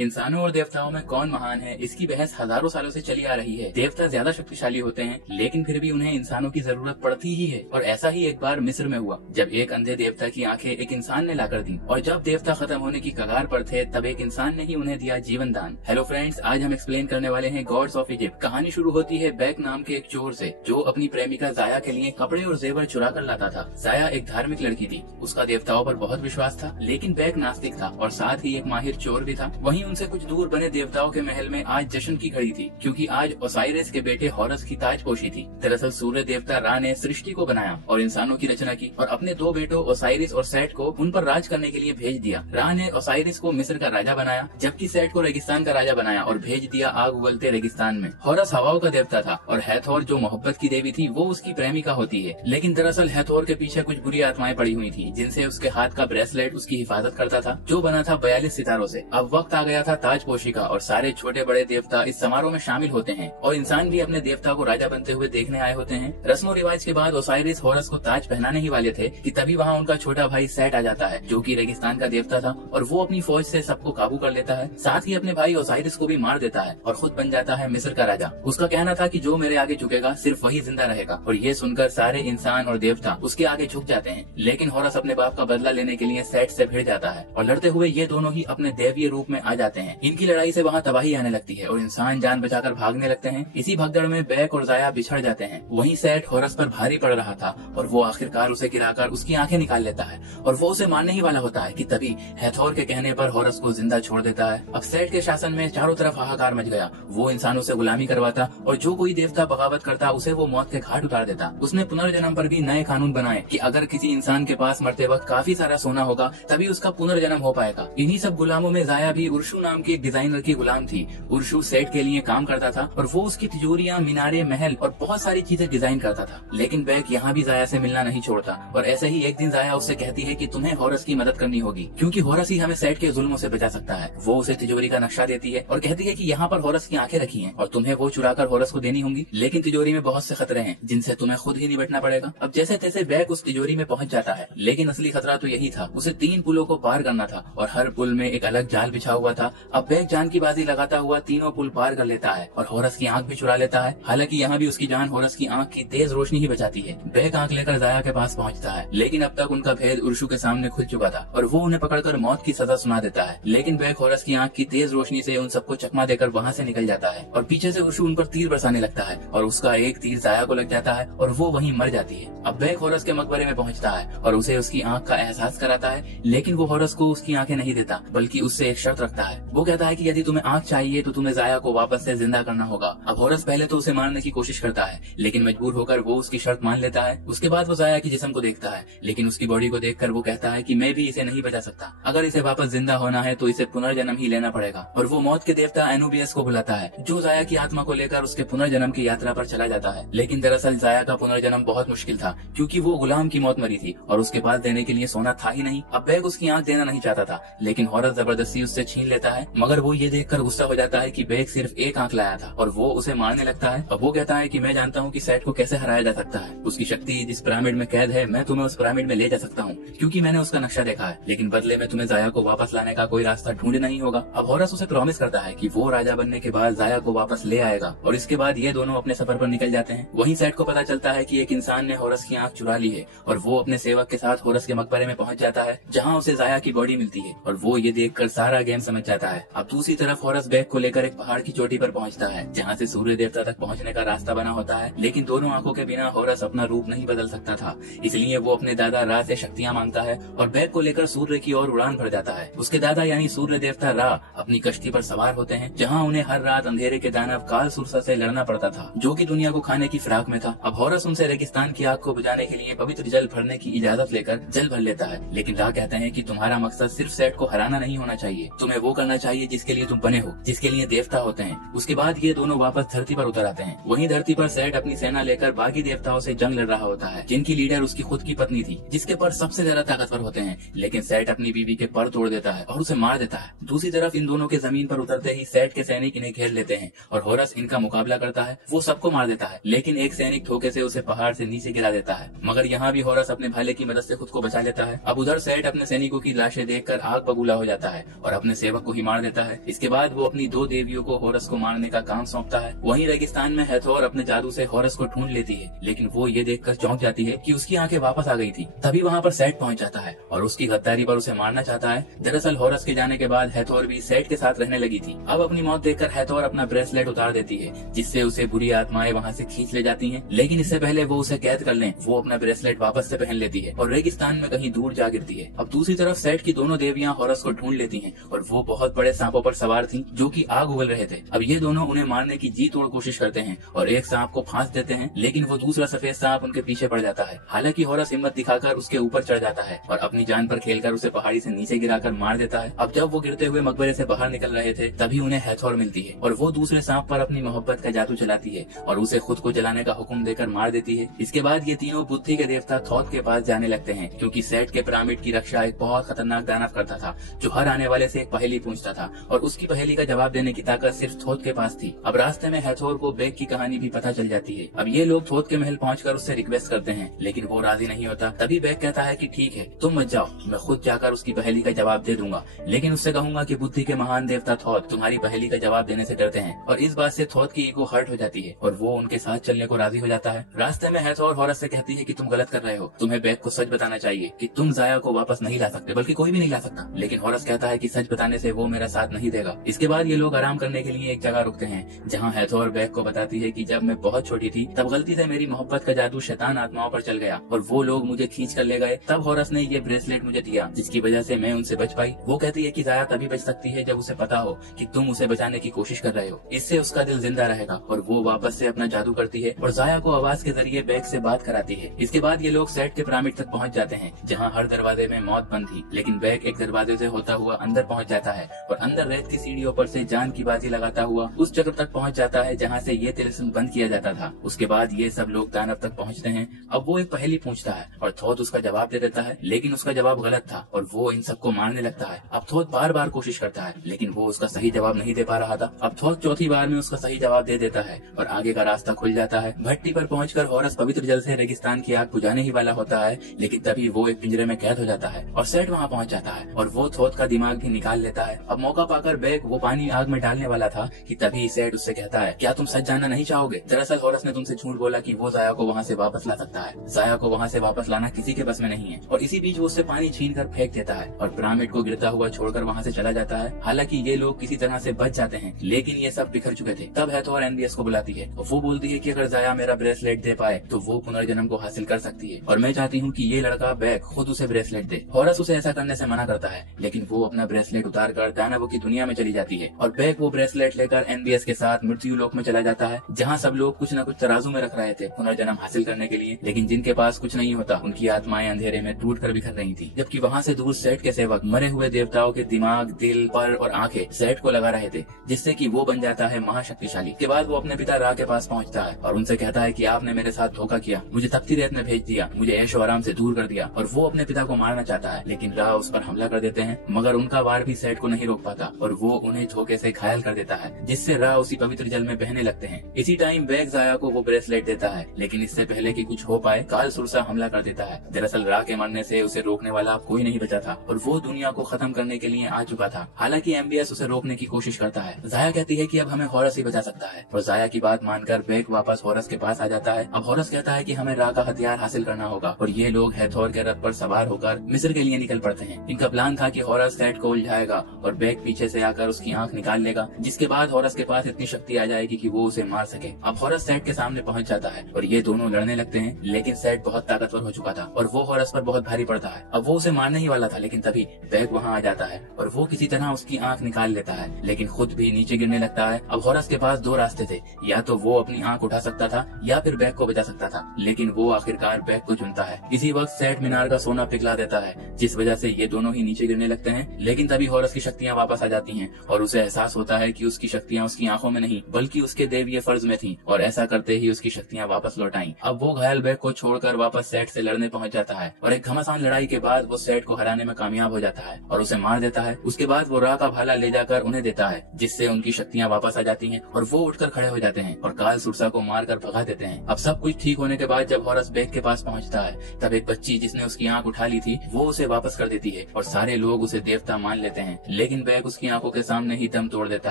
इंसानों और देवताओं में कौन महान है, इसकी बहस हजारों सालों से चली आ रही है। देवता ज्यादा शक्तिशाली होते हैं, लेकिन फिर भी उन्हें इंसानों की जरूरत पड़ती ही है। और ऐसा ही एक बार मिस्र में हुआ, जब एक अंधे देवता की आंखें एक इंसान ने लाकर दी, और जब देवता खत्म होने की कगार पर थे, तब एक इंसान ने ही उन्हें दिया जीवन दान। हेलो फ्रेंड्स, आज हम एक्सप्लेन करने वाले हैं गॉड्स ऑफ इजिप्ट। कहानी शुरू होती है बैक नाम के एक चोर से, जो अपनी प्रेमिका जाया के लिए कपड़े और जेवर चुरा कर लाता था। जाया एक धार्मिक लड़की थी, उसका देवताओं पर बहुत विश्वास था, लेकिन बैक नास्तिक था और साथ ही एक माहिर चोर भी था। वहीं उनसे कुछ दूर बने देवताओं के महल में आज जश्न की घड़ी थी, क्योंकि आज ओसाइरिस के बेटे हॉरस की ताजपोशी थी। दरअसल सूर्य देवता रा ने सृष्टि को बनाया और इंसानों की रचना की, और अपने दो बेटों ओसाइरिस और सेट को उन पर राज करने के लिए भेज दिया। रा ने ओसाइरिस को मिस्र का राजा बनाया, जबकि सेट को रेगिस्तान का राजा बनाया और भेज दिया आग उगलते रेगिस्तान में। हॉरस हवाओं का देवता था और हैथोर जो मोहब्बत की देवी थी, वो उसकी प्रेमिका होती है। लेकिन दरअसल हैथोर के पीछे कुछ बुरी आत्माएं पड़ी हुई थी, जिनसे उसके हाथ का ब्रेसलेट उसकी हिफाजत करता था, जो बना था 42 सितारों से। अब वक्त आ गया था ताजपोशी का, और सारे छोटे बड़े देवता इस समारोह में शामिल होते हैं, और इंसान भी अपने देवता को राजा बनते हुए देखने आए होते हैं। रस्मों रिवाज के बाद ओसाइरिस हॉरस को ताज पहनाने ही वाले थे कि तभी वहाँ उनका छोटा भाई सेट आ जाता है, जो कि रेगिस्तान का देवता था, और वो अपनी फौज से सबको काबू कर लेता है। साथ ही अपने भाई ओसाइरिस को भी मार देता है और खुद बन जाता है मिस्र का राजा। उसका कहना था कि जो मेरे आगे झुकेगा सिर्फ वही जिंदा रहेगा, और ये सुनकर सारे इंसान और देवता उसके आगे झुक जाते हैं। लेकिन हॉरस अपने बाप का बदला लेने के लिए सेट से भिड़ जाता है, और लड़ते हुए ये दोनों ही अपने दैवीय रूप में आ जाते हैं। इनकी लड़ाई से वहाँ तबाही आने लगती है और इंसान जान बचाकर भागने लगते हैं। इसी भगदड़ में बैक और जाया बिछड़ जाते हैं। वहीं सेट हॉरस पर भारी पड़ रहा था, और वो आखिरकार उसे गिराकर उसकी आंखें निकाल लेता है, और वो उसे मारने ही वाला होता है कि तभी हैथोर के कहने पर हॉरस को जिंदा छोड़ देता है। अब सेट के शासन में चारों तरफ हाहाकार मच गया। वो इंसानों से गुलामी करवाता, और जो कोई देवता बगावत करता उसे वो मौत के घाट उतार देता। उसने पुनर्जन्म पर भी नए कानून बनाए कि अगर किसी इंसान के पास मरते वक्त काफी सारा सोना होगा, तभी उसका पुनर्जन्म हो पाएगा। इन्हीं सब गुलामों में जाया भी उर्शु नाम की एक डिजाइनर की गुलाम थी। उर्शु सेट के लिए काम करता था, और वो उसकी तिजोरियां, मीनारे, महल और बहुत सारी चीजें डिजाइन करता था। लेकिन बैक यहाँ भी जाया से मिलना नहीं छोड़ता, और ऐसे ही एक दिन जाया उससे कहती है कि तुम्हें हॉरस की मदद करनी होगी, क्योंकि हॉरस ही हमें सेट के जुल्मों से बचा सकता है। वो उसे तिजोरी का नक्शा देती है और कहती है कि यहाँ पर हॉरस की आंखें रखी हैं, और तुम्हें वो चुराकर हॉरस को देनी होंगी, लेकिन तिजोरी में बहुत से खतरे हैं जिनसे तुम्हें खुद ही निपटना पड़ेगा। अब जैसे तैसे बैक उस तिजोरी में पहुंच जाता है, लेकिन असली खतरा तो यही था। उसे 3 पुलों को पार करना था, और हर पुल में एक अलग जाल बिछा हुआ था। अब बैक जान की बाजी लगाता हुआ तीनों पुल पार कर लेता है और हॉरस की आंख भी चुरा लेता है। हालांकि यहाँ भी उसकी जान हॉरस की आंख की तेज रोशनी ही बचाती है। बैक आंख लेकर जाया के पास पहुँचता है, लेकिन अब तक उनका भेद उर्शु के सामने खुल चुका था, और वो उन्हें पकड़कर मौत की सजा सुना देता है। लेकिन बैक हॉरस की आंख की तेज रोशनी से उन सबको चकमा देकर वहाँ से निकल जाता है, और पीछे से उर्शु उन पर तीर बरसाने लगता है, और उसका एक तीर जाया को लग जाता है और वो वहीं मर जाती है। अब बैक हॉरस के मकबरे में पहुँचता है और उसे उसकी आंख का एहसास कराता है, लेकिन वो हॉरस को उसकी आंखें नहीं देता, बल्कि उससे एक शर्त रखता है। वो कहता है कि यदि तुम्हें आंख चाहिए तो तुम्हें जाया को वापस से जिंदा करना होगा। अब हॉरस पहले तो उसे मारने की कोशिश करता है, लेकिन मजबूर होकर वो उसकी शर्त मान लेता है। उसके बाद वो जाया की जिस्म को देखता है, लेकिन उसकी बॉडी को देखकर वो कहता है कि मैं भी इसे नहीं बचा सकता। अगर इसे वापस जिंदा होना है तो इसे पुनर्जन्म ही लेना पड़ेगा। और वो मौत के देवता एनुबियस को बुलाता है, जो जाया की आत्मा को लेकर उसके पुनर्जन्म की यात्रा पर चला जाता है। लेकिन दरअसल जाया का पुनर्जन्म बहुत मुश्किल था, क्योंकि वो गुलाम की मौत मरी थी और उसके पास देने के लिए सोना था ही नहीं। अब बैक उसकी आंख देना नहीं चाहता था, लेकिन हॉरस जबरदस्ती उससे छीन लेता है। मगर वो ये देखकर गुस्सा हो जाता है कि बैक सिर्फ एक आंख लाया था, और वो उसे मारने लगता है। अब वो कहता है कि मैं जानता हूँ कि सेट को कैसे हराया जा सकता है। उसकी शक्ति जिस पिरामिड में कैद है, मैं तुम्हें उस पिरामिड में ले जा सकता हूँ, क्योंकि मैंने उसका नक्शा देखा है। लेकिन बदले में तुम्हें जाया को वापस लाने का कोई रास्ता ढूंढना ही होगा। अब हॉरस उसे प्रॉमिस करता है कि वो राजा बनने के बाद जाया को वापस ले आएगा, और इसके बाद ये दोनों अपने सफर पर निकल जाते हैं। वहीं सेट को पता चलता है कि एक इंसान ने हॉरस की आंख चुरा ली है, और वो अपने सेवक के साथ हॉरस के मकबरे में पहुंच जाता है, जहां उसे जाया की बॉडी मिलती है, और वो ये देखकर सारा गेम समझ जाता है। अब दूसरी तरफ हॉरस बैक को लेकर एक पहाड़ की चोटी पर पहुंचता है, जहां से सूर्य देवता तक पहुंचने का रास्ता बना होता है। लेकिन दोनों आंखों के बिना हॉरस अपना रूप नहीं बदल सकता था, इसलिए वो अपने दादा रा से शक्तियां मांगता है और बैक को लेकर सूर्य की ओर उड़ान भर जाता है। उसके दादा यानी सूर्य देवता रा अपनी कश्ती पर सवार होते हैं, जहाँ उन्हें हर रात अंधेरे के दानव काल सुरसा से लड़ना पड़ता था, जो कि दुनिया को खाने की फिराक में था। अब हॉरस उनसे रेगिस्तान की आग को बुझाने के लिए पवित्र जल भरने की इजाजत लेकर जल भर लेता है। लेकिन रा कहते हैं कि तुम्हारा मकसद सिर्फ सेट को हराना नहीं होना चाहिए, तुम्हें वो करना चाहिए जिसके लिए तुम बने हो, जिसके लिए देवता होते हैं। उसके बाद ये दोनों वापस धरती पर उतर आते हैं। वहीं धरती पर सेट अपनी सेना लेकर बाकी देवताओं से जंग लड़ रहा होता है, जिनकी लीडर उसकी खुद की पत्नी थी, जिसके पर सबसे ज्यादा ताकतवर होते हैं। लेकिन सेट अपनी बीवी के पर तोड़ देता है और उसे मार देता है। दूसरी तरफ इन दोनों दोनों के जमीन पर उतरते ही सेट के सैनिक इन्हें घेर लेते हैं और होरस इनका मुकाबला करता है। वो सबको मार देता है, लेकिन एक सैनिक धोखे से उसे पहाड़ से नीचे गिरा देता है। मगर यहाँ भी होरस अपने भाले की मदद से खुद को बचा लेता है। अब उधर सेट अपने सैनिकों की लाशें देखकर आग बबूला हो जाता है और अपने सेवक को ही मार देता है। इसके बाद वो अपनी 2 देवियों को होरस को मारने का काम सौंपता है। वहीं रेगिस्तान में हैथोर अपने जादू से होरस को ढूंढ लेती है, लेकिन वो ये देखकर चौंक जाती है कि उसकी आंखें वापस आ गई थी। तभी वहाँ पर सेट पहुँच जाता है और उसकी गद्दारी पर उसे मारना चाहता है। दरअसल होरस के जाने के बाद हैथोर भी सेट के साथ रहने लगी थी। अब अपनी मौत देखकर हैथोर अपना ब्रेसलेट उतार देती है, जिससे उसे बुरी आत्माएं वहाँ से खींच ले जाती हैं। लेकिन इससे पहले वो उसे कैद कर लें, वो अपना ब्रेसलेट वापस से पहन लेती है और रेगिस्तान में कहीं दूर जा गिरती है। अब दूसरी तरफ सेट की दोनों देवियां होरस को ढूंढ लेती हैं और वो बहुत बड़े सांपों पर सवार थीं, जो कि आग उगल रहे थे। अब ये दोनों उन्हें मारने की जी तोड़ कोशिश करते हैं और एक सांप को फांस देते हैं, लेकिन वो दूसरा सफेद सांप उनके पीछे पड़ जाता है। हालांकि होरस हिम्मत दिखाकर उसके ऊपर चढ़ जाता है और अपनी जान पर खेलकर उसे पहाड़ी से नीचे गिराकर मार देता है। अब जब वो गिरते हुए मकबरे से बाहर निकल रहे थे, तभी उन्हें हैथोर मिलती है और वो दूसरे सांप पर अपनी मोहब्बत का जादू चलाती है और उसे खुद को जलाने का हुक्म देकर मार देती है। इसके बाद ये तीनों बुद्धि के देवता थॉथ के पास जाने लगते हैं, क्योंकि सेट के पिरामिड की रक्षा एक बहुत खतरनाक दानव करता था, जो हर आने वाले से एक पहेली पूछता था और उसकी पहेली का जवाब देने की ताकत सिर्फ थोथ के पास थी। अब रास्ते में हैथोर को बेग की कहानी भी पता चल जाती है। अब ये लोग थोथ के महल पहुंचकर उससे रिक्वेस्ट करते हैं, लेकिन वो राजी नहीं होता। तभी बेग कहता है कि ठीक है, तुम मत जाओ, मैं खुद जाकर उसकी पहेली का जवाब दे दूंगा, लेकिन उससे कहूंगा कि बुद्धि के महान देवता थोथ तुम्हारी पहेली का जवाब देने से डरते हैं। और इस बात से थोथ की ईगो हर्ट हो जाती है और वो उनके साथ चलने को राजी हो जाता है। रास्ते में हैथोर होरस से कहती है कि तुम गलत कर रहे हो, तुम्हें बेग को सच बताना चाहिए कि तुम जाया को वापस नहीं ला सकते, बल्कि कोई भी नहीं ला सकता। लेकिन होरस कहता है कि सच बताने से वो मेरा साथ नहीं देगा। इसके बाद ये लोग आराम करने के लिए एक जगह रुकते हैं, जहाँ हैथोर बेग को बताती है कि जब मैं बहुत छोटी थी तब गलती से मेरी मोहब्बत का जादू शैतान आत्माओं पर चल गया और वो लोग मुझे खींच कर ले गए। तब होरस ने ये ब्रेसलेट मुझे दिया, जिसकी वजह से मैं उनसे बच पाई। वो कहती है कि जाया तभी बच सकती है जब उसे पता हो कि तुम उसे बचाने की कोशिश कर रहे हो, इससे उसका दिल जिंदा रहेगा और वो वापस से अपना जादू करती है और जाया को आवाज के जरिए बेग से बात कराती है। इसके बाद ये लोग सेट के पिरामिड तक पहुंच जाते हैं, जहां हर दरवाजे में मौत बंद थी, लेकिन बेग एक दरवाजे से होता हुआ अंदर पहुंच जाता है और अंदर रेत की सीढ़ियों पर से जान की बाजी लगाता हुआ उस जगह तक पहुंच जाता है जहां से ये तिलिस्म बंद किया जाता था। उसके बाद ये सब लोग दानव तक पहुंचते हैं। अब वो एक पहेली पूछता है और थोथ उसका जवाब दे देता है, लेकिन उसका जवाब गलत था और वो इन सबको मारने लगता है। अब थोथ बार बार कोशिश करता है, लेकिन वो उसका सही जवाब नहीं दे पा रहा था। अब थोथ चौथी बार में उसका सही जवाब दे देता है और आगे का रास्ता खुल जाता है। भट्टी पर पहुंचकर होरस पवित्र जल से रेगिस्तान की आग बुझाने ही वाला होता है, लेकिन तभी वो एक पिंजरे में कैद हो जाता है और सेट वहाँ पहुँच जाता है और वो थोथ का दिमाग भी निकाल लेता है। अब मौका पाकर बेग वो पानी आग में डालने वाला था कि तभी सेट उससे कहता है, क्या तुम सच जानना नहीं चाहोगे? दरअसल होरस ने तुमसे झूठ बोला कि वो जाया को वहाँ से वापस ला सकता है। जाया को वहाँ से वापस लाना किसी के बस में नहीं है और इसी बीच वो उससे पानी छीन कर फेंक देता है और पिरामिड को गिरता हुआ छोड़कर वहाँ से चला जाता है। हालांकि ये लोग किसी तरह से बच जाते हैं, लेकिन ये सब बिखर चुके थे। तब हैथोर एनबीएस को बुलाती है और वो बोलती है कि अगर जाया मेरा ब्रेसलेट दे पाए तो वो पुनर्जन्म को हासिल कर सकती है और मैं चाहती हूँ कि ये लड़का बेग खुद उसे ब्रेसलेट दे। होरस उसे ऐसा करने से मना करता है, लेकिन वो अपना ब्रेसलेट उतार कर दानवों की दुनिया में चली जाती है और बेग वो ब्रेसलेट लेकर एनबीएस के साथ मृत्यु लोक में चला जाता है, जहाँ सब लोग कुछ न कुछ तराजू में रख रहे थे पुनर्जन्म हासिल करने के लिए, लेकिन जिनके पास कुछ नहीं होता उनकी आत्माएं अंधेरे में टूट कर बिखर रही थी। जबकि वहाँ से दूर सेट के सेवक मरे हुए देवताओं के दिमाग, दिल, पर और आंखें सेट को लगा रहे थे, जिससे कि वो बन जाता है महाशक्तिशाली। के बाद वो अपने पिता रा के पास पहुँचता है और उनसे कहता है कि आपने मेरे साथ धोखा किया, मुझे तपती रेत में भेज दिया, मुझे ऐशो आराम से दूर कर दिया और वो अपने पिता को मारना चाहता है, लेकिन रा उस पर हमला कर देते हैं। मगर उनका वार भी सेट को नहीं रोक पाता और वो उन्हें धोखे से घायल कर देता है, जिससे रा उसी पवित्र जल में बहने लगते हैं। इसी टाइम बेग जाया को वो ब्रेसलेट देता है, लेकिन इससे पहले कि कुछ हो पाए काल सुरसा हमला कर देता है। दरअसल रा के मरने से उसे रोकने वाला कोई नहीं बचा था और वो दुनिया को खत्म करने के लिए आ चुका था। हालांकि एमबीएस उसे रोकने की कोशिश करता है। जाया कहती है कि अब हमें होरस ही बचा सकता है और जाया की बात मानकर बेग वापस होरस के पास आ जाता है। अब होरस कहता है कि हमें रा का हथियार हासिल करना होगा और ये लोग हैथोर के रथ पर सवार होकर मिस्र के लिए निकल पड़ते हैं। इनका प्लान था कि होरस सेट को उलझाएगा और बेग पीछे से आकर उसकी आंख निकाल लेगा, जिसके बाद होरस के पास इतनी शक्ति आ जाएगी कि वो उसे मार सके। अब होरस सेट के सामने पहुंच जाता है और ये दोनों लड़ने लगते हैं, लेकिन सेट बहुत ताकतवर हो चुका था और वो होरस पर बहुत भारी पड़ता है। अब वो उसे मारने ही वाला था, लेकिन तभी बेग वहाँ आ जाता है और वो किसी तरह उसकी आंख निकाल लेता है, लेकिन खुद भी नीचे गिरने लगता है। अब होरस के पास दो रास्ते थे, या तो वो अपनी आंख उठा सकता था या फिर बेग को बचा सकता था, लेकिन वो आखिरकार बेग को चुनता है। इसी वक्त सेट मीनार का सोना पिघला देता है, जिस वजह से ये दोनों ही नीचे गिरने लगते हैं, लेकिन तभी होरस की शक्तियाँ वापस आ जाती हैं और उसे एहसास होता है कि उसकी शक्तियाँ उसकी आंखों में नहीं बल्कि उसके देवीय फर्ज में थी और ऐसा करते ही उसकी शक्तियाँ वापस लौट आईं। अब वो घायल बेग को छोड़कर वापस सेट से लड़ने पहुंच जाता है और एक घमासान लड़ाई के बाद वो सेट को हराने में कामयाब हो जाता है और उसे मार देता है। उसके बाद वो रा का भाला ले जाकर उन्हें देता है, जिससे उनकी शक्तियाँ वापस आ जाती हैं और वो उठकर खड़े हो जाते हैं और काल सुरसा को मारकर भगा देते हैं। अब सब कुछ ठीक होने के बाद जब हॉरस बेग के पास पहुंचता है, तब एक बच्ची जिसने उसकी आंख उठा ली थी वो उसे वापस कर देती है और सारे लोग उसे देवता मान लेते हैं। लेकिन बेग उसकी आंखों के सामने ही दम तोड़ देता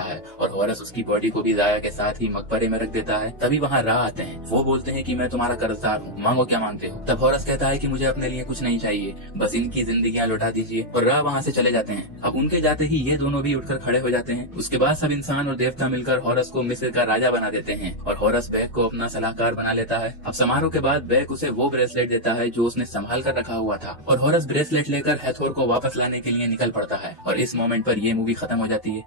है और हॉरस उसकी बॉडी को भी जाया के साथ ही मकबरे में रख देता है। तभी वहाँ राह आते हैं। वो बोलते हैं कि मैं तुम्हारा कर्जदार हूँ, मांगो क्या मांगते हो। तब हॉरस कहता है कि मुझे अपने लिए कुछ नहीं चाहिए, बस इनकी जिंदगियाँ लौटा दीजिए, और राह वहाँ से चले जाते हैं। अब उनके जाते ही ये दोनों भी उठकर खड़े हो जाते हैं। उसके बाद सब इंसान और देवता मिलकर हॉरस को मिस्र का राजा बना देते हैं और हॉरस बेग को अपना सलाहकार बना लेता है। अब समारोह के बाद बेग उसे वो ब्रेसलेट देता है जो उसने संभाल कर रखा हुआ था और हॉरस ब्रेसलेट लेकर हैथोर को वापस लाने के लिए निकल पड़ता है और इस मोमेंट पर ये मूवी खत्म हो जाती है।